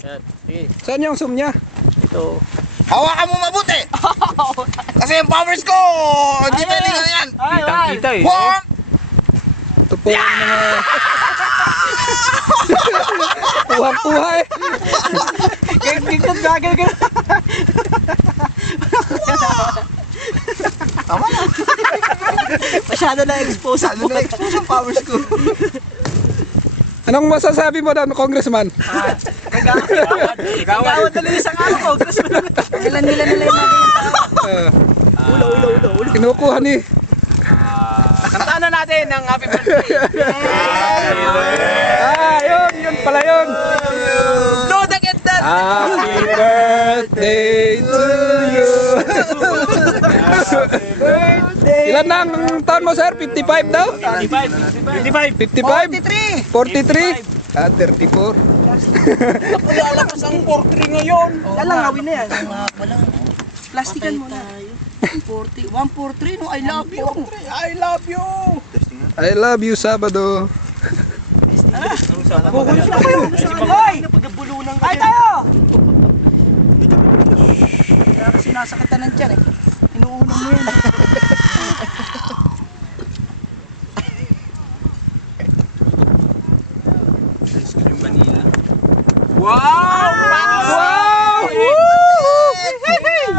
Yan. Sige. Saan yung zoom niya? Ito. Hawakan mo mabuti! Kasi yung powers ko, hindi pwede nga yan! Kitang-kita eh. One! Ito po yung mga... Kuha-kuha eh. Gigit gagawin ka. Tama na! Masyado na expose Ano na expose ang powers ko? Anong masasabi mo doon, Congressman? Gawad na lang isang araw ko. Ilan nila yung mga ganyan tao. Ulo. Kinukuha ni... Kantaan na natin ng happy birthday. Yun pala yun. Blow the candle. Happy birthday to you. Ilan na ang taon mo, sir? 55 daw? 55? 43. 43? 34. Lalabas ang 43 ngayon. Lalangawin na yan. Plastikan mo na. 143, no? I love you. I love you. I love you, Sabado. Bukulis na kayo. Hoy! Ay tayo! Kaya kasi nasakitan ng tiyan eh. Inuunan mo yan. Wow! Wow!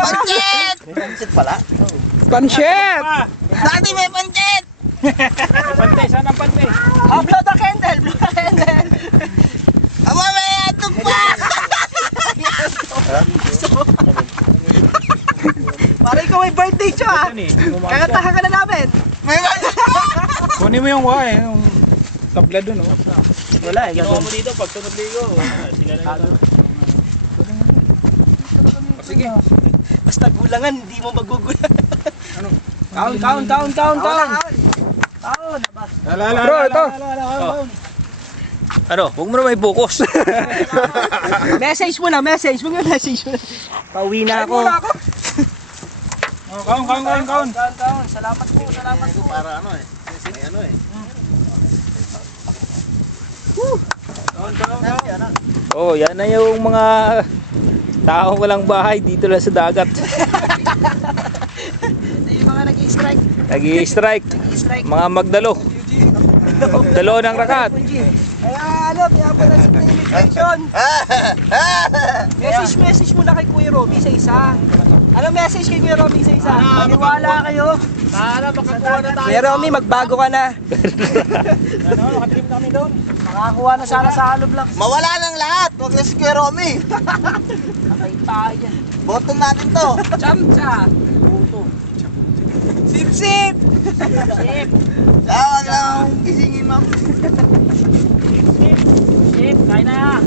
Pancit! Pancit pala. Panchet! Dati may pancit! Pantay, saan ang pantay? Oh, blow the candle! Blow the candle! Aba, may atog pa! Para ikaw may birthday siya ah. Kakatahan ka na namin. May pancit! Kunin mo yung yung tabla dun, oh. Wala eh. Ginawa mo dito, pag sunod ligo. Sila na lang. Sige. Basta gulangan, hindi mo magugulan. Count. Taon. Bro, ito. Ano, huwag mo na may focus. Message mo na. Huwag mo message mo na. Pauwi na ako. Count. Salamat po. Para ano eh. May ano eh. Oh, yan na yung mga taong walang bahay dito lang sa dagat. Yung mga nag-i-strike. Nag-i-strike. Mga magdalo. Dalo ng rakat. Kaya ano, kaya pala sa invitation. Message mo na kay Kuya Romy sa isa. Ano message kay Kuya Romy sa isa? Maniwala kayo. Sana makakuha na tayo. Kuya Romy, magbago ka na. Ano, nakatrim kami doon. Makakuha na sana sa Halo Blocks. Mawala ng lahat! Huwag na si Kuya Romy! Nakita yan. Bottom natin to! Chamcha. Sip! Saan lang gisingin, ma'am? Sip, kain na.